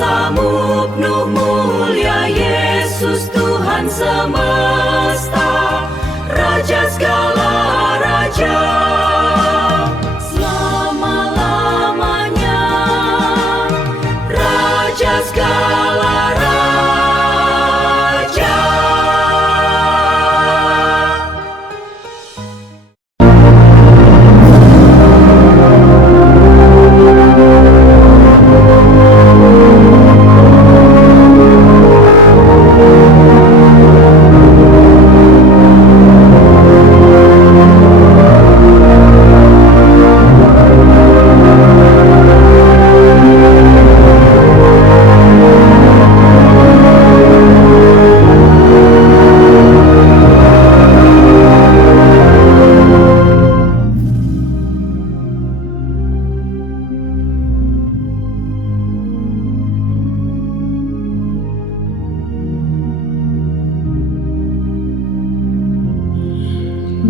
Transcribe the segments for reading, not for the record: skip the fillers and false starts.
kuasamu penuh mulia Yesus Tuhan semesta, Raja segala raja, selama-lamanya, Raja segala raja.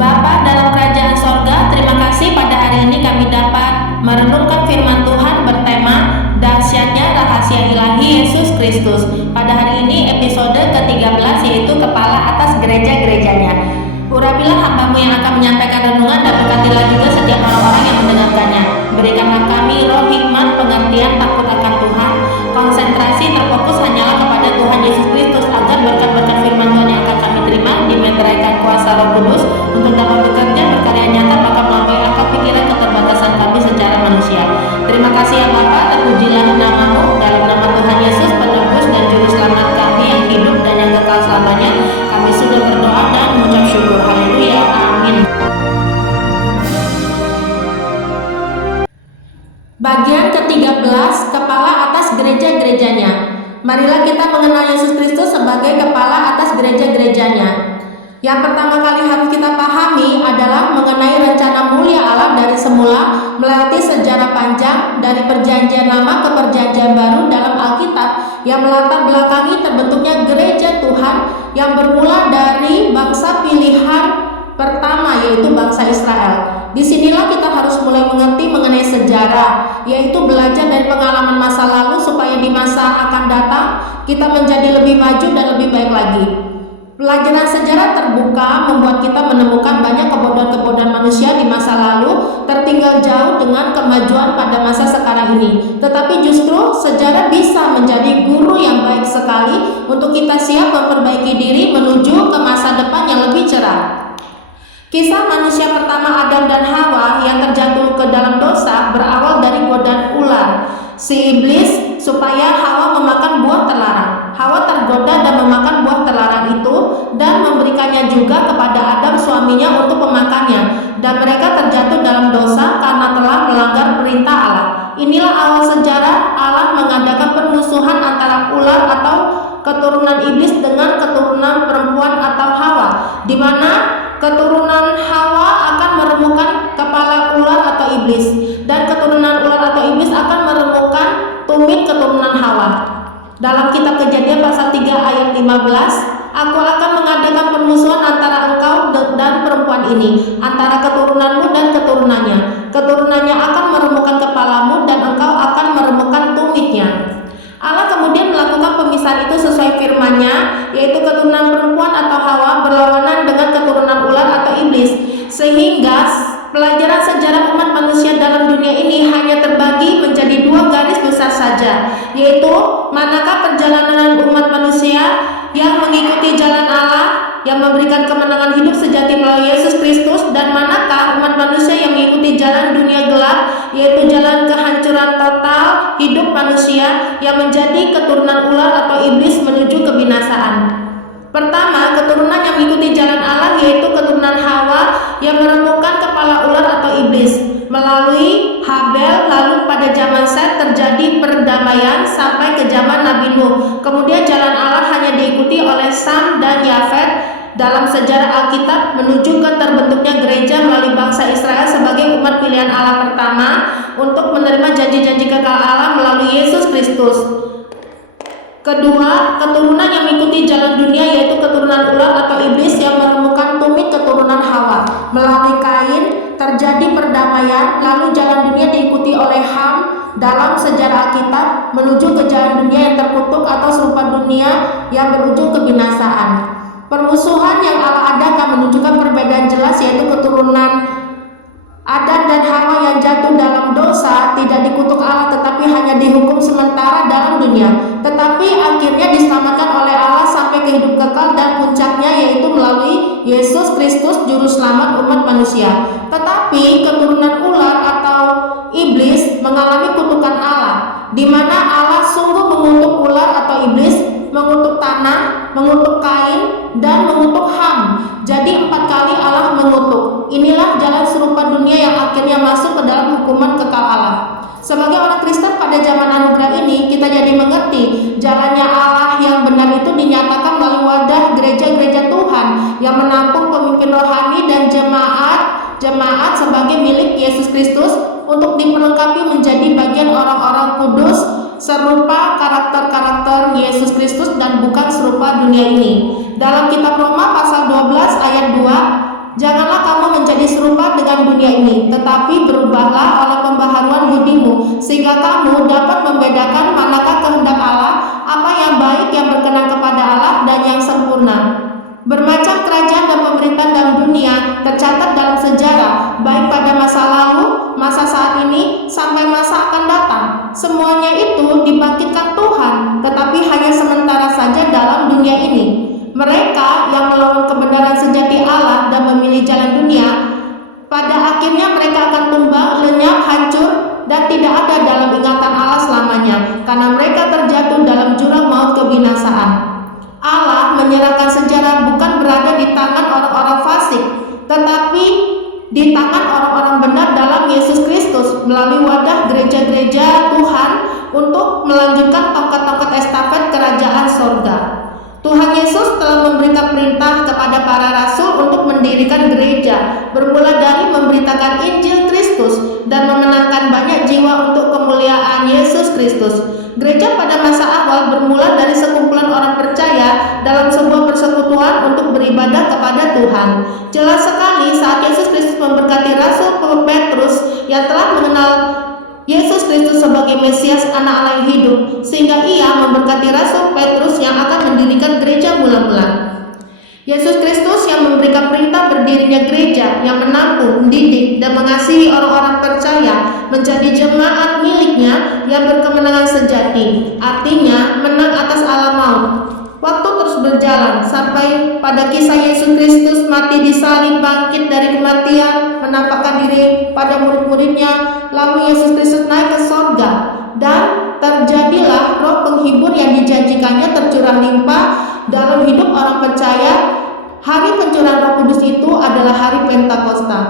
Bapa dalam kerajaan sorga, terima kasih pada hari ini kami dapat merenungkan firman Tuhan bertema dahsyatnya rahasia ilahi Yesus Kristus. Pada hari ini episode ke-13, yaitu kepala atas gereja-gerejanya. Urapilah hambamu yang akan menyampaikan renungan dan berkatilah juga setiap orang-orang yang mendengarkannya. Berikanlah kami roh hikmat, pengertian, takut akan Tuhan, konsentrasi terfokus hanyalah kepada Tuhan Yesus Kristus, agar berkat-berkat firman Tuhan yang akan kami terima dimeteraikan kuasa Roh Kudus untuk dapat bekerja berkarya nyata bahkan melampaui akal pikiran keterbatasan kami secara manusia. Terima kasih ya Bapa, terpujilah namamu. Dalam nama Tuhan Yesus, penebus dan juru selamat kami yang hidup dan yang kekal selamanya, kami sudah berdoa dan mengucap syukur. Haleluya, amin. Bagian ke-13, kepala atas gereja-gerejanya. Marilah kita mengenal Yesus Kristus sebagai kepala atas gereja-gerejanya. Yang pertama kali harus kita pahami adalah mengenai rencana mulia Allah dari semula melewati sejarah panjang dari perjanjian lama ke perjanjian baru dalam Alkitab yang melatar belakangi terbentuknya gereja Tuhan yang bermula dari bangsa pilihan pertama, yaitu bangsa Israel. Disinilah kita harus mulai mengerti mengenai sejarah, yaitu belajar dari pengalaman masa lalu supaya di masa akan datang kita menjadi lebih maju dan lebih baik lagi. Pelajaran sejarah terbuka membuat kita menemukan banyak kebodohan-kebodohan manusia di masa lalu tertinggal jauh dengan kemajuan pada masa sekarang ini. Tetapi justru sejarah bisa menjadi guru yang baik sekali untuk kita siap memperbaiki diri menuju ke masa depan yang lebih cerah. Kisah manusia pertama Adam dan Hawa yang terjatuh ke dalam dosa berawal dari godaan ular si iblis supaya Hawa memakan buah terlarang. Hawa tergoda dan memakan buah terlarang itu dan memberikannya juga kepada Adam suaminya untuk memakannya, dan mereka terjatuh dalam dosa karena telah melanggar perintah Allah. Inilah awal sejarah Allah mengadakan permusuhan antara ular atau keturunan iblis dengan keturunan perempuan atau Hawa, di mana keturunan Hawa akan meremukkan kepala ular atau iblis, dan keturunan ular atau iblis akan meremukkan tumit keturunan Hawa. Dalam kitab Kejadian pasal 3 ayat 15, aku akan mengadakan permusuhan antara engkau dan perempuan ini, antara keturunanmu dan keturunannya. Keturunannya akan meremukkan kepalamu dan engkau akan meremukkan tumitnya. Allah kemudian melakukan pemisahan itu sesuai firman-Nya, yaitu keturunan perempuan atau Hawa berlawanan dengan keturunan ular atau iblis, sehingga pelajaran sejarah umat manusia dalam dunia ini hanya terbagi menjadi dua garis besar saja, yaitu manakah perjalanan umat manusia yang mengikuti jalan Allah yang memberikan kemenangan hidup sejati melalui Yesus Kristus, dan manakah umat manusia yang mengikuti jalan dunia gelap, yaitu jalan kehancuran total hidup manusia yang menjadi keturunan ular atau iblis menuju kebinasaan. Pertama, keturunan yang mengikuti jalan Allah yaitu keturunan Hawa yang meremukkan kepala ular atau iblis melalui Habel. Lalu pada zaman Set terjadi perdamaian sampai ke zaman Nabi Nuh. Kemudian jalan Allah hanya diikuti oleh Sam dan Yafet dalam sejarah Alkitab menuju ke terbentuknya gereja melalui bangsa Israel sebagai umat pilihan Allah pertama untuk menerima janji-janji kekal Allah melalui Yesus Kristus. Kedua, keturunan yang mengikuti jalan dunia yaitu keturunan ular atau iblis yang menemukan tumit keturunan Hawa. Melalui Kain terjadi perdamaian, lalu jalan dunia diikuti oleh Ham dalam sejarah Alkitab menuju ke jalan dunia yang terkutuk atau serupa dunia yang berujung kebinasaan. Permusuhan yang Allah adakan menunjukkan perbedaan jelas, yaitu keturunan Adam dan Hawa yang jatuh dalam dosa tidak dikutuk Allah tetapi hanya dihukum sementara dalam dunia, tetapi akhirnya diselamatkan oleh Allah sampai ke hidup kekal dan puncaknya yaitu melalui Yesus Kristus juru selamat umat manusia. Tetapi keturunan ular atau iblis mengalami kutukan Allah, di mana Allah sungguh mengutuk ular atau iblis, mengutuk tanah, mengutuk Kain, dan mengutuk Ham. Jadi 4 kali Allah mengutuk. Inilah jalan serupa dunia yang akhirnya masuk ke dalam hukuman kekal Allah. Sebagai orang Kristen pada zaman anugerah ini, kita jadi mengerti jalannya Allah yang benar itu dinyatakan melalui wadah gereja-gereja Tuhan yang menampung pemimpin rohani dan jemaat sebagai milik Yesus Kristus untuk diperlengkapi menjadi bagian orang-orang kudus serupa karakter-karakter Yesus Kristus dan bukan serupa dunia ini. Dalam kitab Roma pasal 12 ayat 2, janganlah kamu menjadi serupa dengan dunia ini, tetapi berubahlah oleh pembaharuan budimu, sehingga kamu dapat membedakan manakah kehendak Allah, apa yang baik, yang berkenan kepada Allah, dan yang sempurna. Bermacam kerajaan dan pemerintahan dalam dunia tercatat dalam sejarah, baik pada masa lalu, masa saat ini, sampai masa akan datang. Semuanya itu dibangkitkan Tuhan, tetapi hanya sementara saja dalam dunia ini. Mereka yang melawan kebenaran sejati Allah dan memilih jalan dunia, pada akhirnya mereka akan tumbang, lenyap, hancur, dan tidak ada dalam ingatan Allah selamanya, karena mereka terjatuh dalam jurang maut kebinasaan. Allah menyerahkan sejarah bukan berada di tangan orang-orang fasik, tetapi di tangan orang-orang benar dalam Yesus Kristus melalui wadah gereja-gereja Tuhan untuk melanjutkan tongkat-tongkat estafet kerajaan sorga. Tuhan Yesus telah memberikan perintah kepada para rasul untuk mendirikan gereja, bermula dari memberitakan Injil Kristus dan memenangkan banyak jiwa untuk kemuliaan Yesus Kristus. Gereja pada masa awal bermula dari sekumpulan orang percaya dalam sebuah persekutuan untuk beribadah kepada Tuhan. Jelas sekali saat Yesus Kristus memberkati Rasul Petrus yang telah mengenal Yesus Kristus sebagai Mesias, anak Allah yang hidup, sehingga ia memberkati Rasul Petrus yang akan mendirikan gereja mula-mula. Yesus Kristus yang memberikan perintah berdirinya gereja yang menampung, mendidik, dan mengasihi orang-orang percaya menjadi jemaat miliknya yang berkemenangan sejati, artinya menang atas alam maut. Waktu terus berjalan sampai pada kisah Yesus Kristus mati disalib, bangkit dari kematian, menampakkan diri pada murid-muridnya, lalu Yesus Kristus naik ke sorga, dan terjadilah roh penghibur yang dijanjikannya tercurah limpah dalam hidup orang percaya. Hari pencurahan Roh Kudus itu adalah hari Pentakosta,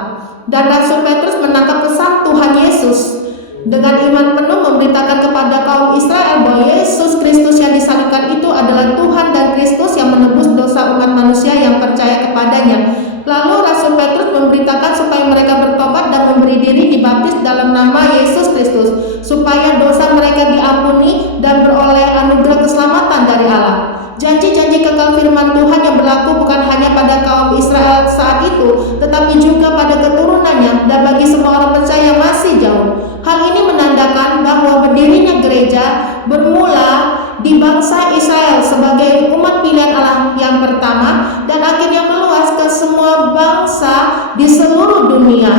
dan Rasul Petrus menangkap pesan Tuhan Yesus dengan iman penuh memberitakan kepada kaum Israel bahwa Yesus Kristus yang disalibkan itu adalah Tuhan dan Kristus yang menebus dosa umat manusia yang percaya kepadanya. Lalu Rasul Petrus memberitakan supaya mereka bertobat dan memberi diri dibaptis dalam nama Yesus Kristus, supaya dosa mereka diampuni dan beroleh anugerah keselamatan dari Allah. Janji-janji kekal firman Tuhan yang berlaku bukan hanya pada kaum Israel saat itu, tetapi juga pada keturunannya dan bagi semua orang percaya yang masih jauh. Hal ini menandakan bahwa berdirinya gereja bermula di bangsa Israel sebagai umat pilihan Allah yang pertama, dan akhirnya meluas ke semua bangsa di seluruh dunia,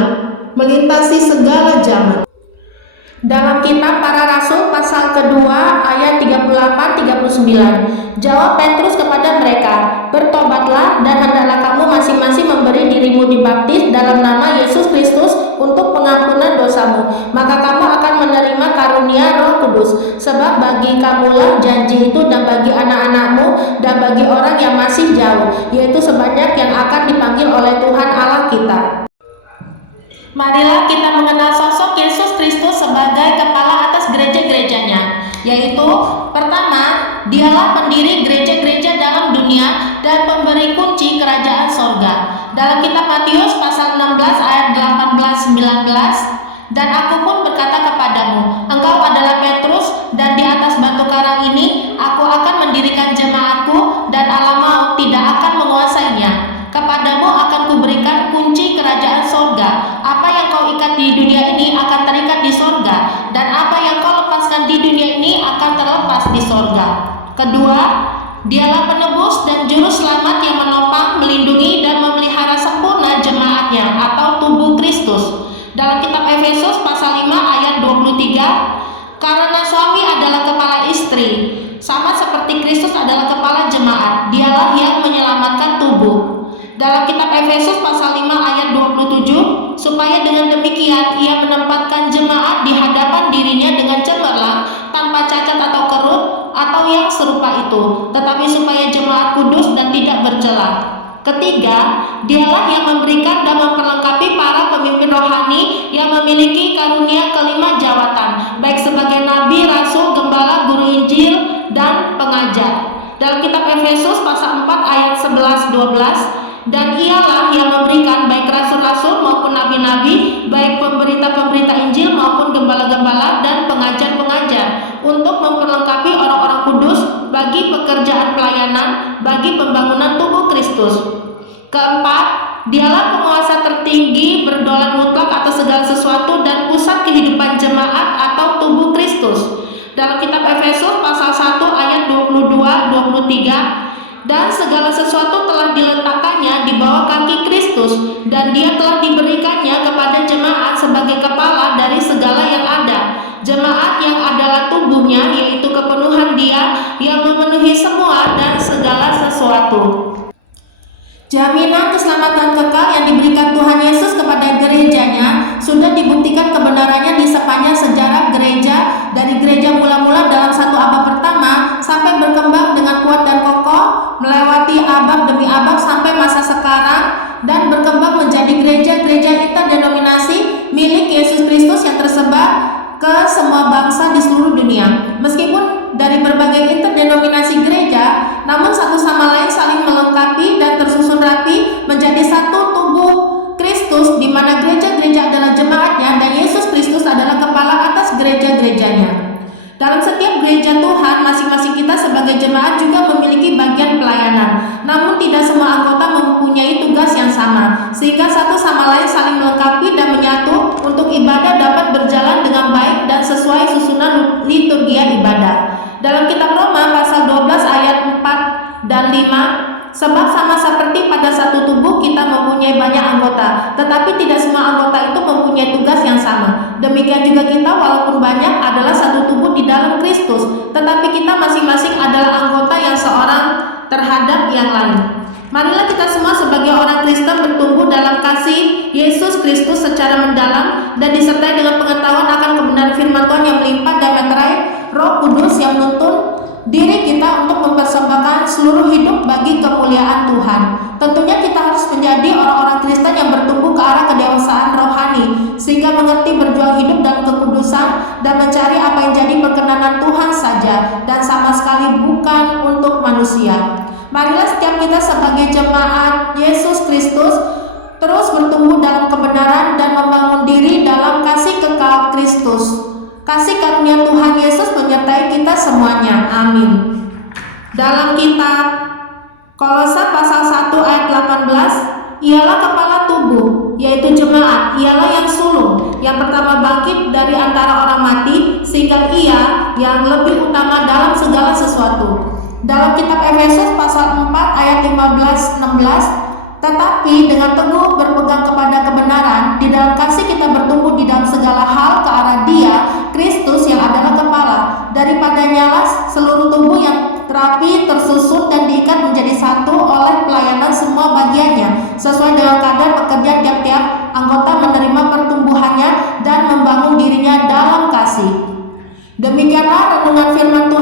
melintasi segala zaman. Dalam kitab Para Rasul pasal kedua ayat 38-39, jawab Petrus kepada mereka, bertobatlah dan hendaklah kamu masing-masing memberi dirimu dibaptis dalam nama Yesus Kristus untuk pengampunan dosamu, maka kamu akan menerima karunia Roh Kudus, sebab bagi kamulah janji itu dan bagi anak-anakmu dan bagi orang yang masih jauh, yaitu sebanyak yang akan dipanggil oleh Tuhan Allah kita. Marilah kita mengenal sosok Yesus Kristus sebagai kepala atas gereja-gerejanya, yaitu pertama, dialah pendiri gereja-gereja dalam dunia dan pemberi kunci kerajaan sorga. Dalam kitab Matius pasal 16 ayat 18-19, dan aku pun berkata kepadamu, engkau adalah Petrus, dan di atas batu karang ini aku akan mendirikan jemaatku, dan alam maut tidak akan menguasainya. Kepadamu akan kuberikan kunci kerajaan sorga. Apa yang kau ikat di dunia ini akan terikat di sorga, dan apa yang Kedua, Dialah penebus dan juru selamat yang menopang, melindungi, dan memelihara sempurna jemaatnya atau tubuh Kristus. Dalam kitab Efesus pasal 5 ayat 23, karena suami adalah kepala istri, sama seperti Kristus adalah kepala jemaat, dialah yang menyelamatkan tubuh. Dalam kitab Efesus pasal 5 ayat 27, supaya dengan demikian ia menempatkan jemaat di hadapan dirinya dengan cemerlang, tanpa cacat atau kerut atau yang serupa itu, tetapi supaya jemaat kudus dan tidak bercela. Ketiga, dialah yang memberikan dan memperlengkapi para pemimpin rohani yang memiliki karunia kelima jawatan, baik sebagai nabi, rasul, gembala, guru Injil, dan pengajar. Dalam kitab Efesus pasal 4 ayat 11-12, dan ialah yang memberikan baik rasul-rasul maupun nabi-nabi, baik pemberita-pemberita Injil maupun gembala-gembala dan pengajar-pengajar, untuk memperlengkapi orang-orang kudus bagi pekerjaan pelayanan, bagi pembangunan tubuh Kristus. Keempat, dialah penguasa tertinggi, berdaulat mutlak atas segala sesuatu dan pusat kehidupan jemaat atau tubuh Kristus. Dalam kitab Efesus pasal 1 ayat 22-23, dan segala sesuatu telah diletakkannya di bawah kaki Kristus, dan dia telah diberikannya kepada jemaat sebagai kepala dari segala yang ada. Jemaat yang adalah tubuhnya, yaitu kepenuhan dia yang memenuhi semua dan segala sesuatu. Jaminan keselamatan kekal yang diberikan Tuhan Yesus kepada gerejanya sudah dibuktikan kebenarannya di sepanjang sejarah gereja, dari gereja mula-mula dalam satu abad pertama sampai berkembang dengan kuat dan kokoh, melewati abad demi abad sampai masa sekarang, dan berkembang menjadi gereja-gereja interdenominasi milik Yesus Kristus yang tersebar ke semua bangsa di seluruh dunia. Meskipun dari berbagai interdenominasi gereja, namun satu sama lain saling melengkapi dan tersusun rapi menjadi satu tubuh Kristus, di mana gereja-gereja adalah jemaatnya dan Yesus Kristus adalah kepala atas gereja-gerejanya. Dalam setiap gereja Tuhan, masing-masing kita sebagai jemaat juga memiliki bagian pelayanan, namun tidak semua anggota mempunyai tugas yang sama, sehingga satu sama lain saling melengkapi dan menyatu untuk ibadah dapat berjalan dengan baik dan sesuai susunan liturgia ibadah. Dalam kitab Roma pasal 12 ayat 4 dan 5, sebab sama seperti pada satu tubuh kita mempunyai banyak anggota, tetapi tidak semua anggota itu mempunyai tugas yang sama. Demikian juga kita, walaupun banyak, adalah satu tubuh di dalam Kristus, tetapi kita masing-masing adalah anggota yang seorang terhadap yang lain. Marilah kita semua sebagai orang Kristen bertumbuh dalam kasih Yesus Kristus secara mendalam dan disertai dengan pengetahuan akan kebenaran firman Tuhan yang melimpah dan meterai Roh Kudus yang menuntun diri kita untuk mempersembahkan seluruh hidup bagi kemuliaan Tuhan. Tentunya kita harus menjadi orang-orang Kristen yang bertumbuh ke arah kedewasaan rohani, sehingga mengerti berjuang hidup dalam kekudusan dan mencari apa yang jadi perkenanan Tuhan saja, dan sama sekali bukan untuk manusia. Marilah setiap kita sebagai jemaat Yesus Kristus terus bertumbuh dalam kebenaran dan membangun diri dalam kasih kekal Kristus. Kasih karunia Tuhan Yesus menyertai kita semuanya. Amin. Dalam kitab Kolose pasal 1 ayat 18, ialah kepala tubuh, yaitu jemaat, ialah yang sulung, yang pertama bangkit dari antara orang mati, sehingga ia yang lebih utama dalam segala sesuatu. Dalam kitab Efesus pasal 4 ayat 15-16, tetapi dengan teguh berpegang kepada kebenaran, di dalam kasih kita bertumbuh di dalam segala hal ke arah Dia, Kristus yang adalah kepala. Daripadanya lah seluruh tubuh yang rapi tersusun dan diikat menjadi satu oleh pelayanan semua bagiannya, sesuai dengan kadar pekerjaan tiap-tiap anggota menerima pertumbuhannya dan membangun dirinya dalam kasih. Demikianlah renungan firman Tuhan